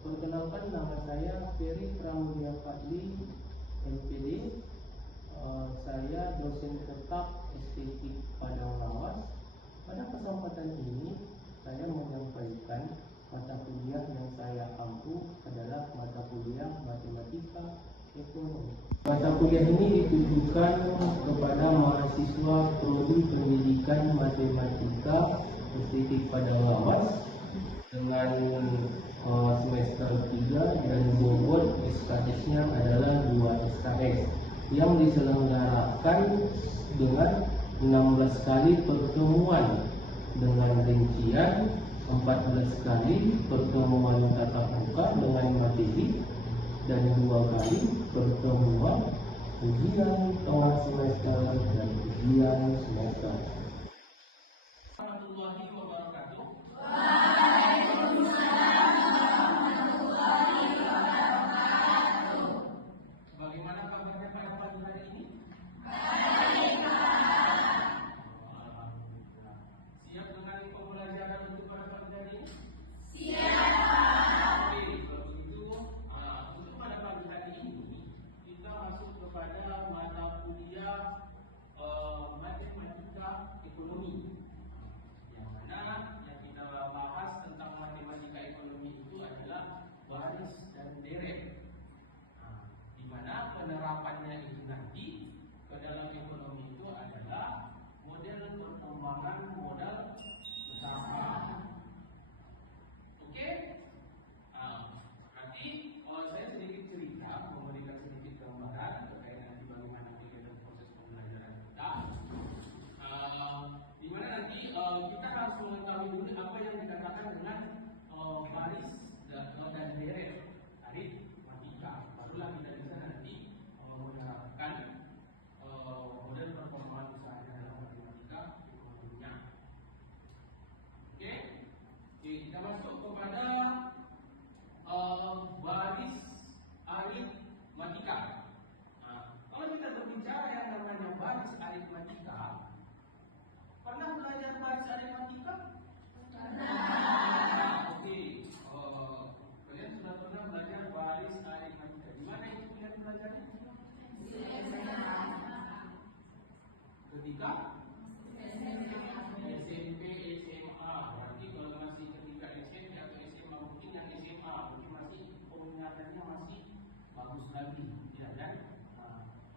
Perkenalkan, nama saya Ferry Pramudia Fadli, MPD. Saya dosen tetap estetik Padang Lawas. Pada kesempatan ini saya menyampaikan mata kuliah yang saya ampu adalah mata kuliah Matematika Ekonomi. Mata kuliah ini ditujukan kepada mahasiswa Prodi Pendidikan Matematika Estetik Padang Lawas dengan semester 3 dan bobot SKS-nya adalah 2 SKS yang diselenggarakan dengan 16 kali pertemuan dengan rincian 14 kali pertemuan tatap muka dengan materi dan 2 kali pertemuan ujian tengah semester dan ujian semester. Warahmatullahi wabarakatuh. Bagaimana kabarnya pada pagi hari ini? Alhamdulillah. Siap dengan pembelajaran untuk pada pagi hari ini? Siap. Oke, kalau begitu untuk pada pagi hari ini kita masuk kepada mata kuliah Matematika Ekonomi. Yang mana yang kita bahas tentang matematika ekonomi itu adalah baris dan deret. Di mana penerapannya itu nanti ke dalam ekonomi itu adalah model perkembangan modal usaha. Oke? Nanti saya sedikit cerita, memberikan sedikit gambaran terkait nanti bagaimana kegiatan proses pembelajaran kita. Di mana nanti kita harus mengetahui dulu apa yang dikatakan dengan baris dan deret aritmatika. Barulah kita bisa nanti menerapkan model perkembangan usaha dalam matematika ekonominya. Oke, kita masuk kepada baris aritmatika. Kalau kita berbicara yang namanya baris aritmatika, pernah belajar baris aritmatika? Oke. Kalian sudah pernah belajar baris aritmatika. Di mana itu kalian belajarnya? Ketika SMP, SMA. Berarti kalau masih ketika SMP atau SMA, mungkin yang SMA mungkin masih pengingatannya masih bagus lagi, ya kan?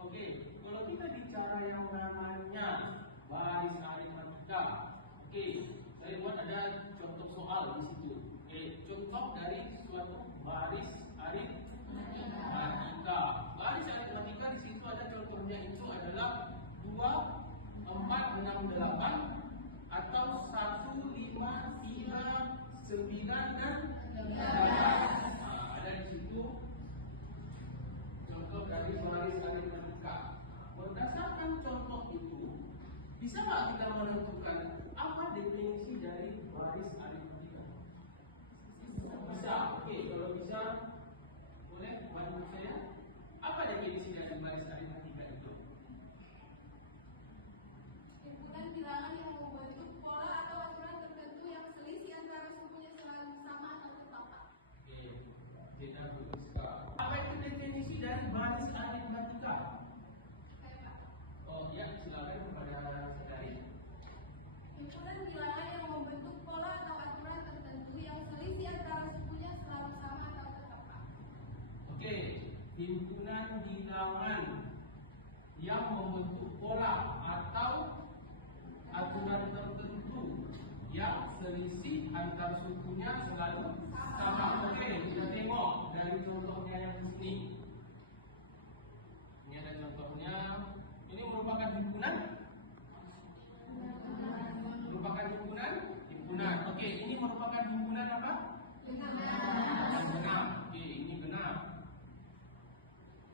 Oke, kalau kita bicara yang namanya baris aritmatika, oke, saya buat ada contoh soal di situ. Oke, contoh dari suatu baris aritmatika. Baris aritmatika di situ ada contohnya itu adalah 2, 4, 6, 8 atau 1, 5, 3, 9 dan 11. Ada di situ contoh dari baris aritmatika. Berdasarkan contoh itu, bisa nggak kita menentukan apa definisi dari baris aritmatika? Bisa. Oke, kalau bisa boleh bantu saya. Apa definisi dari baris aritmatika itu? Himpunan bilangan yang membentuk pola atau aturan tertentu yang selisih antara sukunya selalu sama atau terpapat. Oke, kita dulu sekarang. Apa itu definisi dari baris aritmatika? Oh ya, silakan kepada sekali. Himpunan bilangan yang membentuk pola atau aturan tertentu yang selisih antara sukunya selalu sama atau terpapat. Oke, himpunan bilangan yang membentuk pola atau aturan tertentu yang selisih antar sukunya selalu sama. Oke, kita tengok dari contohnya yang di sini. Ini ada contohnya. Ini merupakan himpunan. Merupakan himpunan. Oke, ini merupakan himpunan apa? Benar. Oke, ini benar.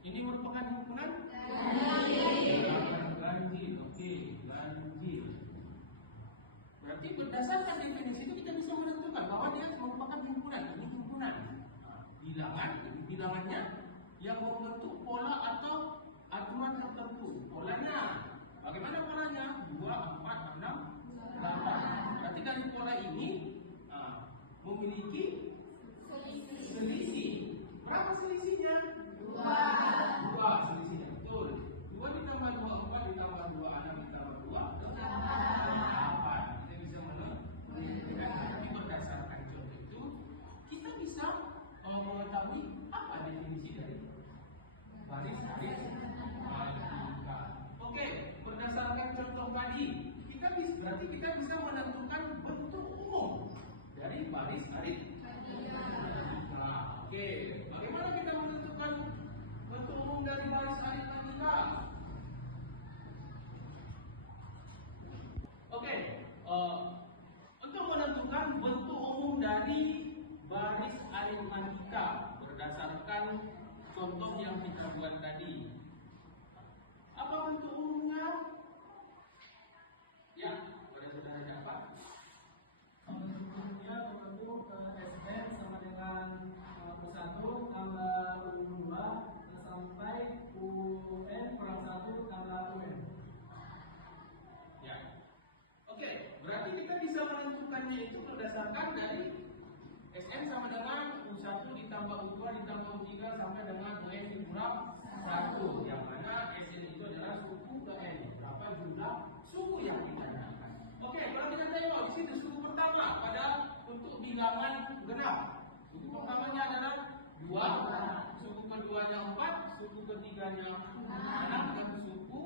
Ini merupakan himpunan ganjil. Oke, ganjil. Berarti berdasarkan definisi itu kita bisa menentukan bahwa dia merupakan himpunan. Ini himpunan bilangan, bilangannya yang membentuk pola atau aturan tertentu. Polanya, bagaimana polanya? 2, 4, 6, 8. Berarti dari pola ini memiliki selisih aritmatika berdasarkan contoh yang kita buat tadi. Apa bentuk umumnya? Ya, pada saudara dapat. Bentuknya membentuk SN sama dengan U1 tambah U2 sampai UN kurang 1 tambah UN. Ya. Oke, berarti kita bisa menentukannya itu berdasarkan dari SN sama dengan U1 ditambah U2 ditambah U3 sampai dengan UN dikurang 1, yang mana SN itu adalah suku ke N. Berapa jumlah suku yang kita dapatkan? Oke, kalau kita tengok di situ suku pertama pada untuk bilangan genap. Suku pertamanya adalah 2, suku keduanya 4, suku ketiganya 6, dan suku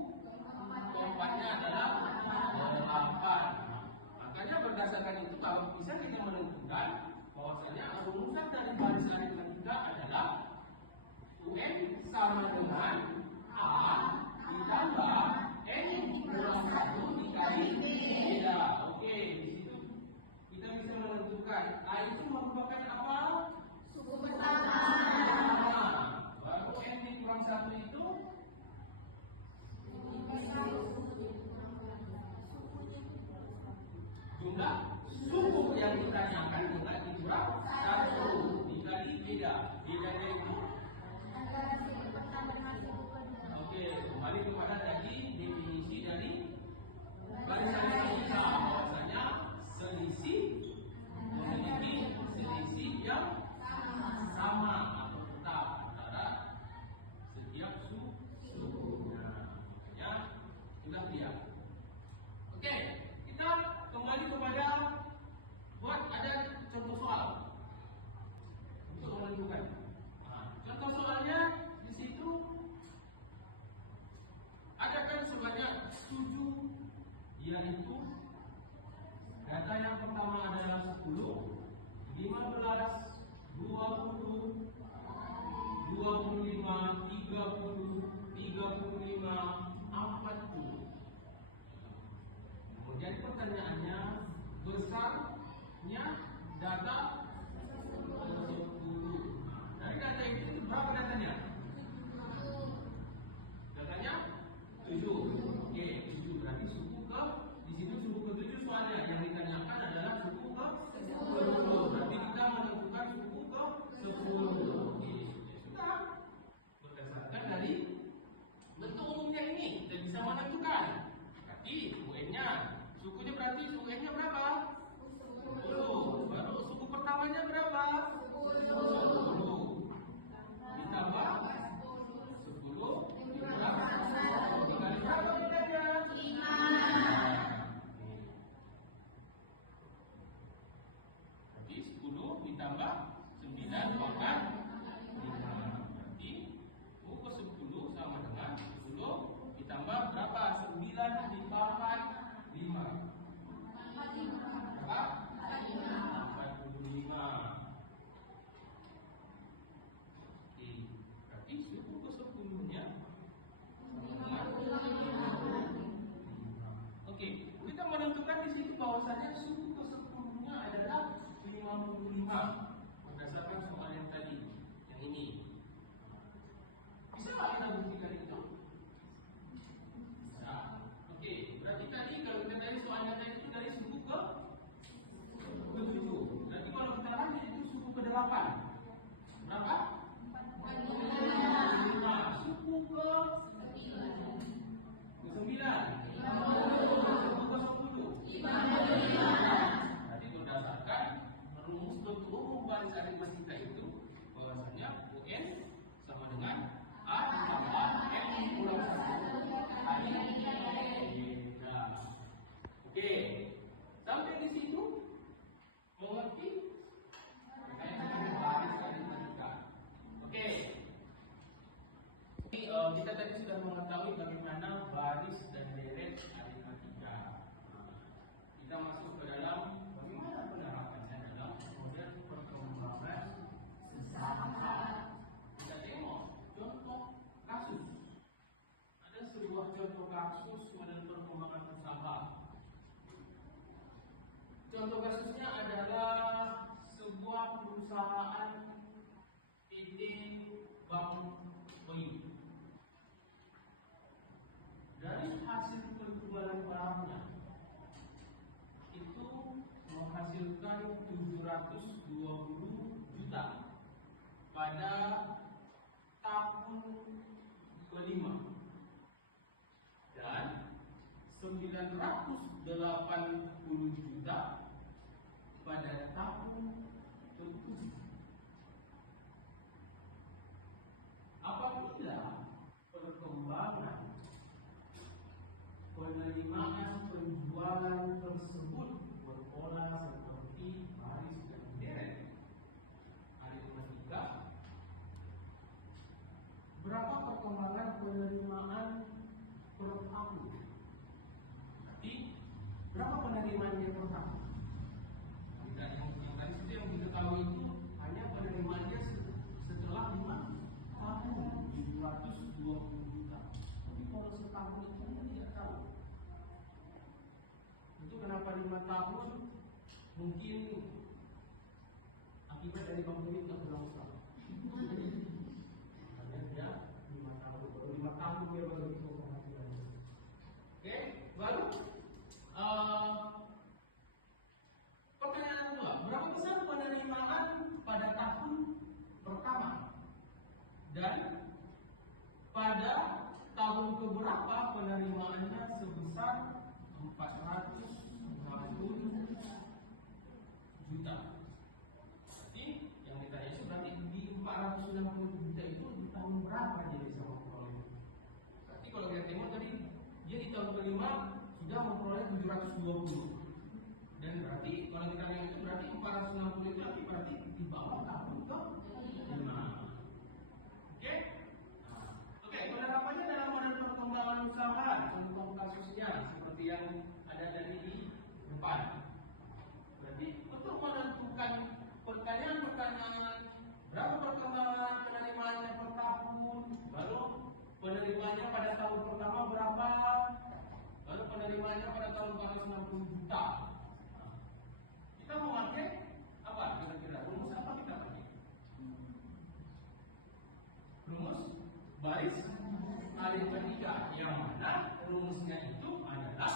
keempatnya adalah 8. Makanya berdasarkan itu kalau bisa kita menentukan bahwasanya rumusan dari baris aritmatika adalah UN sama dengan A ditambah N kurang 1 dikali beda. Oke, di situ kita bisa menentukan A itu merupakan apa? Suku pertama. Baru N dikurang 1 itu jumlah suku yang ditanyakan dengan dikurang 1 dikali beda. Bedanya itu oke, kembali kepada tadi definisi dari baris aritmatika bahwasanya selisih memiliki selisih yang sama atau tetap antara setiap suku. Ya, sudah lihat. Oke, kita kembali kepada buat ada contoh soal untuk menentukan. Contoh soalnya di situ ada kan sebanyak 7, yaitu data yang pertama adalah 10, 15, 20, 25, 30, 35, 40. Kemudian pertanyaannya, besarnya data 10. Dari data itu berapa datanya? Datanya 7. Oke, 7 berarti suku ke di situ suku ke-7 soalnya yang ditanyakan adalah suku ke-10. Berarti kita menentukan suku ke-10. Oke, sudah. Berdasarkan dari bentuk umumnya ini kita bisa menentukan. Berarti UN-nya, sukunya berarti UN-nya berapa? 10. Baru suku pertamanya berapa? 10. Ditambah 10 dikurangi 10 dikali berapa bedanya? 5. Jadi 10 ditambah 9 dengan 5. Berarti suku 10 sama dengan 10 ditambah berapa? 9 dipangkat 5. Berapa? 45. Berarti suku ke-10-nya oke, kita menentukan di situ bahwasanya suku ke-10-nya adalah 55 berdasarkan soal yang tadi, yang ini. Bisa nggak kita buktikan itu? Bisa. Oke, berarti tadi kalau kita dari soalnya tadi itu dari suku ke-7. Berarti kalau kita lanjut itu suku ke-8. Berapa? 5. Suku ke-9. Suku ke-10. Jadi berdasarkan rumus bentuk umum baris aritmatika itu bahwasanya UN sama dengan A ditambah N kurang 1 kali beda. Oke, sampai di situ mengerti? Baris aritmatika. Oke. Kita tadi sudah mengetahui bagaimana baris dan deret aritmatika. Kita masuk ke dalam bagaimana penerapannya dalam model perkembangan sesama. Kita tengok contoh kasus. Ada sebuah contoh kasus model perkembangan usaha. Contoh kasusnya adalah sebuah perusahaan pada tahun kelima dan 980 juta pada tahun ke-7. Apabila perkembangan penerimaan penjualan tersebut berpola seperti baris dan deret, aritmetika, berapa perkembangan penerimaan per tahun? Berarti berapa penerimaannya per tahun? Dan yang tadi itu yang kita tahu itu hanya penerimaannya setelah 5 tahun 720 juta. Tapi kalau setahun itu kita tidak tahu. Itu kenapa 5 tahun? Mungkin akibat dari Bang Dewi tak berlangsung. Karena dia 5 tahun, baru 5 tahun dia baru itu penghasilan. Oke, baru pertanyaan kedua, berapa besar penerimaan pada tahun pertama? Dan pada tahun keberapa penerimaannya sebesar 450 juta. Berarti yang ditanya itu berarti di 460 juta itu di tahun berapa dia bisa memperoleh? Berarti kalau kita tengok tadi dia di tahun kelima sudah memperoleh 720. Dan berarti kalau kita lihat itu berarti 460 itu berarti di bawah tahun ke-5. Oke? Oke, penerapannya dalam model perkembangan usaha, contoh kasusnya seperti yang ada tadi di depan. Berarti untuk menentukan pertanyaan-pertanyaan berapa perkembangan penerimaannya per tahun, lalu penerimaannya pada tahun pertama berapa, lalu penerimaannya pada tahun 460 juta. Kita mau pakai apa kira-kira? Rumus apa kita pakai? Rumus baris aritmetika, yang mana rumusnya itu adalah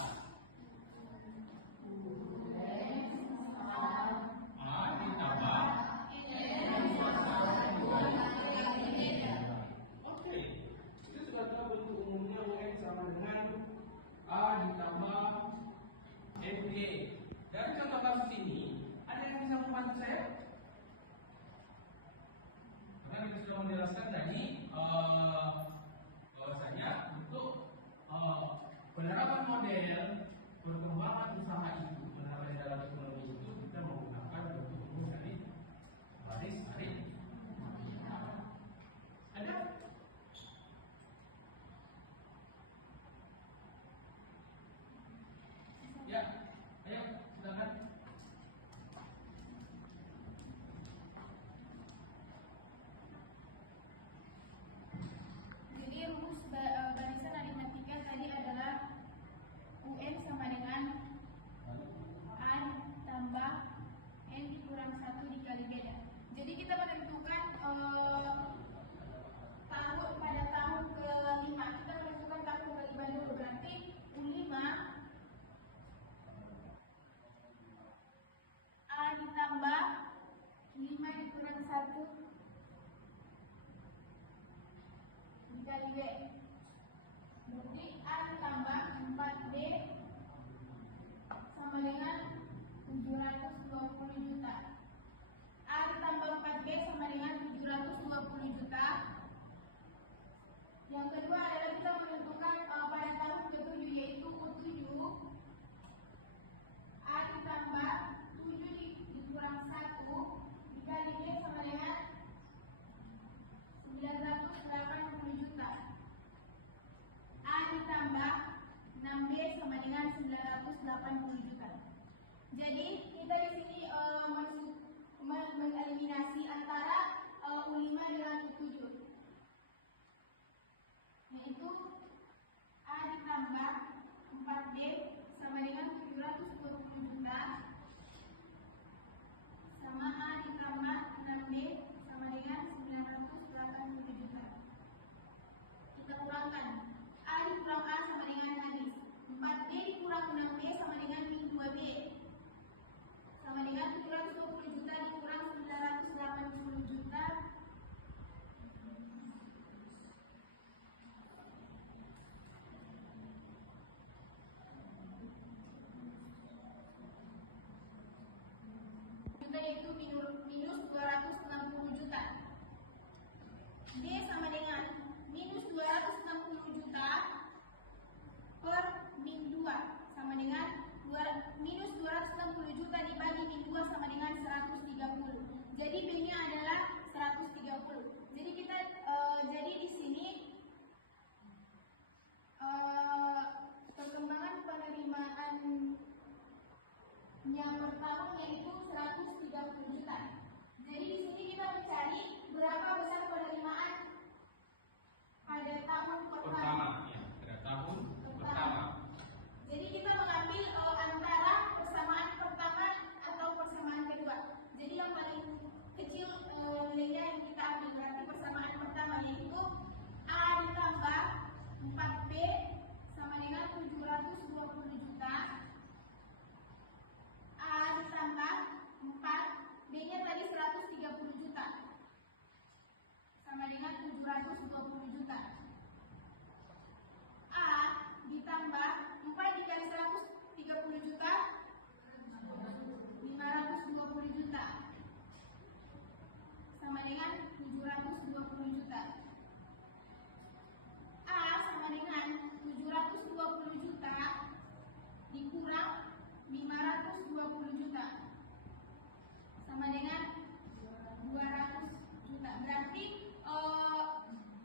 A ditambah Oke, itu sudah tahu bentuk umumnya UN sama dengan A ditambah FD. Dari contoh kasus ini, ada yang bisa membantu saya? Karena kita sudah menjelaskan tadi bahwasanya untuk penerapan model perkembangan usaha itu, penerapan dalam ekonomi itu kita menggunakan bentuk umum dari baris aritmetika. Ada? Ya, ayo silakan. Jadi rumus barisan aritmetika tadi adalah UN sama dengan A tambah N dikurang 1 dikali B. Jadi kita menentukan tahun pada tahun ke-5. Kita menentukan tahun ke-5 dulu. Berarti U5 A ditambah 5 dikurang 1 dikali B. Berarti A ditambah 4B sama dengan 720 juta. A ditambah 4B sama dengan 720 juta. Yang kedua adalah kita menentukan pada tahun ke-7 yaitu U7. A ditambah 7 dikurang 1 dikali B sama dengan 980 juta. A ditambah 6B sama dengan 980 juta. Jadi kita di sini mengeliminasi antara U5 dengan U7, yaitu A ditambah 4B sama dengan 720 juta sama A ditambah 6B sama dengan 980 juta. Kita kurangkan. A dikurang A sama dengan habis. 4B dikurang 6B sama dengan min 2B sama dengan 720 juta dikurang 980 juta juta yaitu minus 260 juta. D sama dengan minus 260 juta per min 2 sama dengan minus 260 juta dibagi min 2 sama dengan 130. Jadi B-nya adalah 130. Jadi kita jadi di sini perkembangan penerimaan yang pertama yaitu 130 juta. Jadi di sini kita mencari berapa besar penerimaan pada tahun pertama. Ya, pada tahun pertama. Jadi kita mengambil antara persamaan pertama atau persamaan kedua. Jadi yang paling kecil nilainya yang kita ambil berarti persamaan pertama yaitu A ditambah 4B sama dengan 720 juta. A ditambah 4, B-nya tadi 130 juta sama dengan 720 juta. A ditambah 4 dikali 130 juta 520 juta sama dengan 720 juta. A sama dengan 720 juta dikurang 520 juta sama dengan 200 juta. Berarti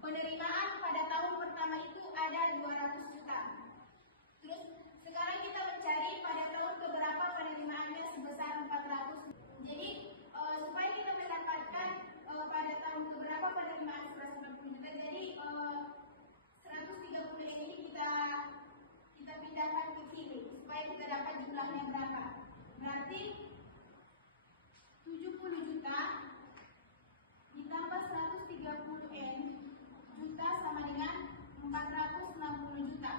penerimaan pada tahun pertama itu ada 200 juta. Terus sekarang kita mencari pada tahun keberapa penerimaannya sebesar 400. Jadi supaya kita mendapatkan pada tahun keberapa penerimaan 160 juta. Jadi 130 ini kita pindahkan ke sini supaya kita dapat jumlahnya berapa. Berarti 70 juta ditambah 130 juta sama dengan 460 juta.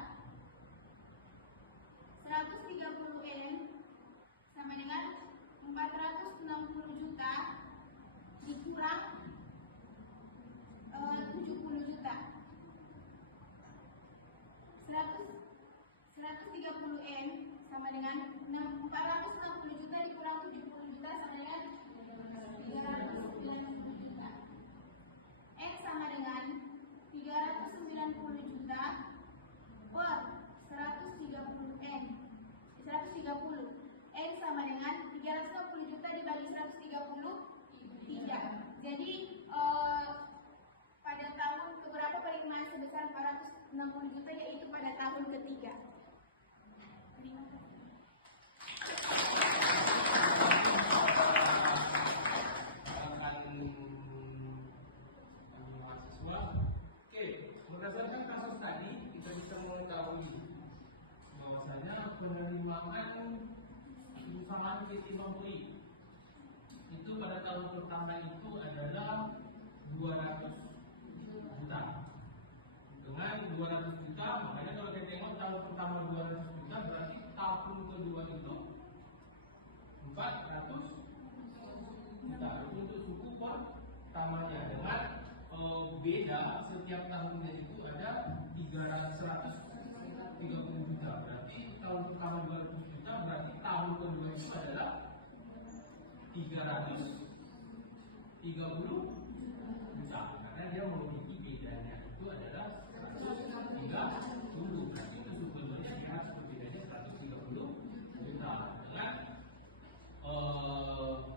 130 sama dengan 460 juta dikurang 70 juta. 130 sama dengan 460 juta dikurang 70 juta sama dengan 390 juta. N sama dengan 390 juta per 130 N. 130 N sama dengan 360 juta dibagi 130 3. Jadi pada tahun keberapa penerimaan sebesar 460 juta yaitu pada tahun ketiga. Terima kasih. Mahasiswa. Oke, berdasarkan kasus tadi kita bisa mengetahui bahwasanya penerimaan usaha PT Memberi itu pada tahun pertama itu adalah 200 juta. Dengan 200 juta, makanya kalau kita tengok tahun pertama 200 juta berarti tahun kedua itu 400 juta. Itu untuk suku pertamanya. Dengan beda setiap tahunnya itu ada 130 juta. Berarti tahun pertama 200 juta, berarti tahun kedua itu adalah 330 juta. Karena dia memiliki bedanya itu adalah 130. Berarti itu sebetulnya dia harus berbedanya 130 juta. Dengan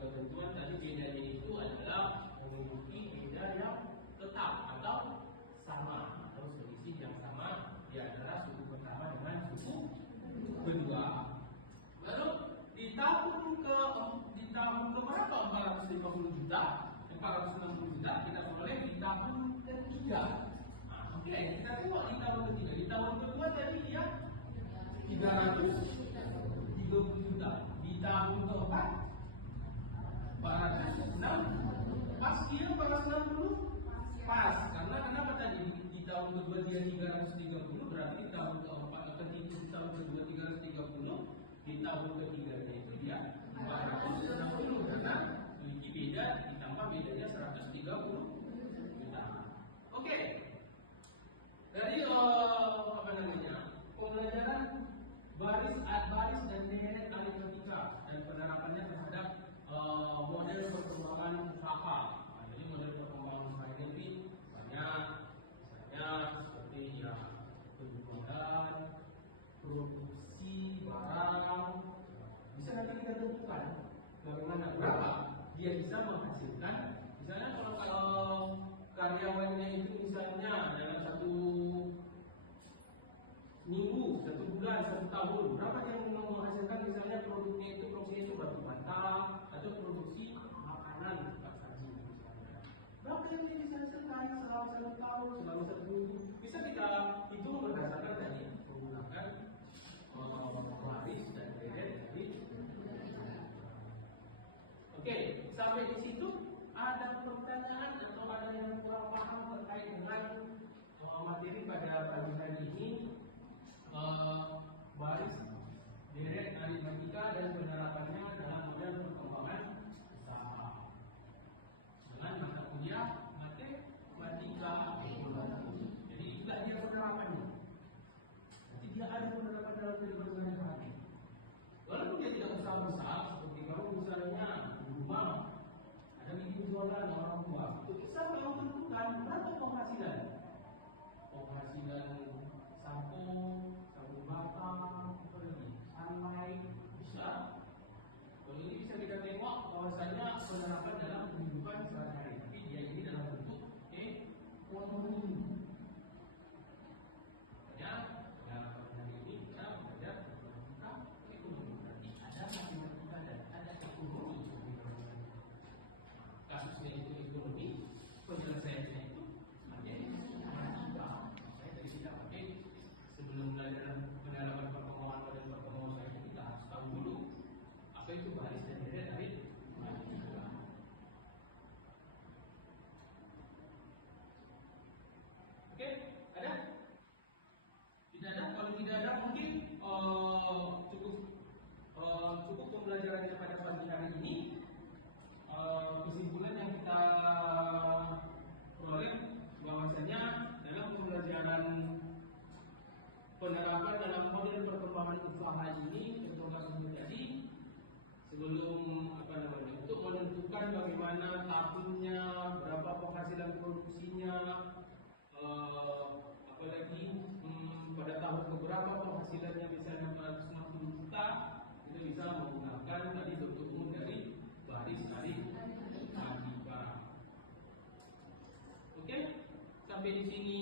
ketentuan tadi bedanya itu adalah memiliki beda yang tetap atau sama atau selisih yang sama. Dia adalah suku pertama dengan suku kedua. Lalu di tahun keberapa 450 juta, 460 juta kita peroleh di tahun ketiga. Oke, kita tengok di tahun ketiga. Di tahun kedua tadi dia 330 juta. Di tahun keempat 460. Pas dia 460 pas. Karena kenapa tadi di tahun kedua dia 330, berarti di tahun keempat di tahun kedua 330, di tahun ketiganya itu dia 460 karena memiliki beda ditambah bedanya 130 juta. Oke. Dari pembelajaran baris dan deret aritmatika dan penerapannya terhadap atau produksi makanan cepat saji. Berapa yang bisa dihasilkan selama 1 tahun, selama 1 minggu? Bisa kita hitung berdasarkan tadi menggunakan baris dan deret dari. Oke, sampai di situ ada pertanyaan atau ada yang kurang paham terkait dengan materi pada pagi hari ini, baris, deret, aritmatika dan penerapannya dalam model perkembangan usaha dengan mata kuliah matematika ekonomi. Jadi itulah dia penerapannya. Nanti dia ada penerapan dalam kehidupan sehari-hari. Walaupun dia tidak usaha besar, seperti kalau misalnya rumah ada bikin jualan orang tua, itu bisa kalau tentukan berapa penghasilan. Penghasilan sampo, sabun batang, sunlight, bisa. Kalau ini bisa kita tengok bahwasanya penerapan dalam kehidupan sehari-hari. Tapi dia ini dalam bentuk ekonomi. Ya, dalam hari ini kita belajar tentang ekonomi. Berarti ada matematika dan ada ekonomi. Kasusnya itu ekonomi, penyelesaiannya itu matematika. Saya dari tidak pakai sebelum belajar pendalaman perkembangan model perkembangan saya kita harus tahu dulu apa itu baris dan deret dari matematika. Oke, ada? Tidak ada? Kalau tidak ada mungkin cukup pembelajarannya pada pagi hari ini. Kesimpulan yang kita peroleh bahwasanya dalam pembelajaran penerapan dalam model perkembangan usaha ini contohnya seperti tadi, sebelum untuk menentukan bagaimana tahunnya, berapa penghasilan produksinya, apalagi pada tahun keberapa penghasilannya misalnya 460 juta, itu bisa menggunakan tadi bentuk umum dari baris aritmatika. Oke, sampai di sini